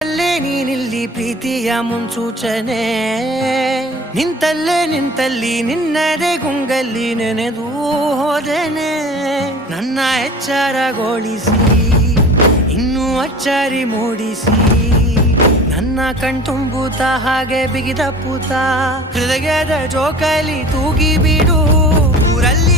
ಅಲ್ಲೇ ನೀನಿಲ್ಲಿ ಪ್ರೀತಿಯ ಮುನ್ಸೂಚನೆ ನಿಂತಲ್ಲಿ ನಿನ್ನದೇ ಗುಂಗಲ್ಲಿ ನೆನೆದು ಹೋದೆನೆ ನನ್ನ ಎಚ್ಚರಗೊಳಿಸಿ ಇನ್ನೂ ಅಚ್ಚರಿ ಮೂಡಿಸಿ ನನ್ನ ಕಣ್ತುಂಬುತ್ತ ಹಾಗೆ ಬಿಗಿದ ಪೂತ ಹೃದಯದ ಜೋಕಾಲಿ ತೂಗಿ ಬಿಡು ಊರಲ್ಲಿ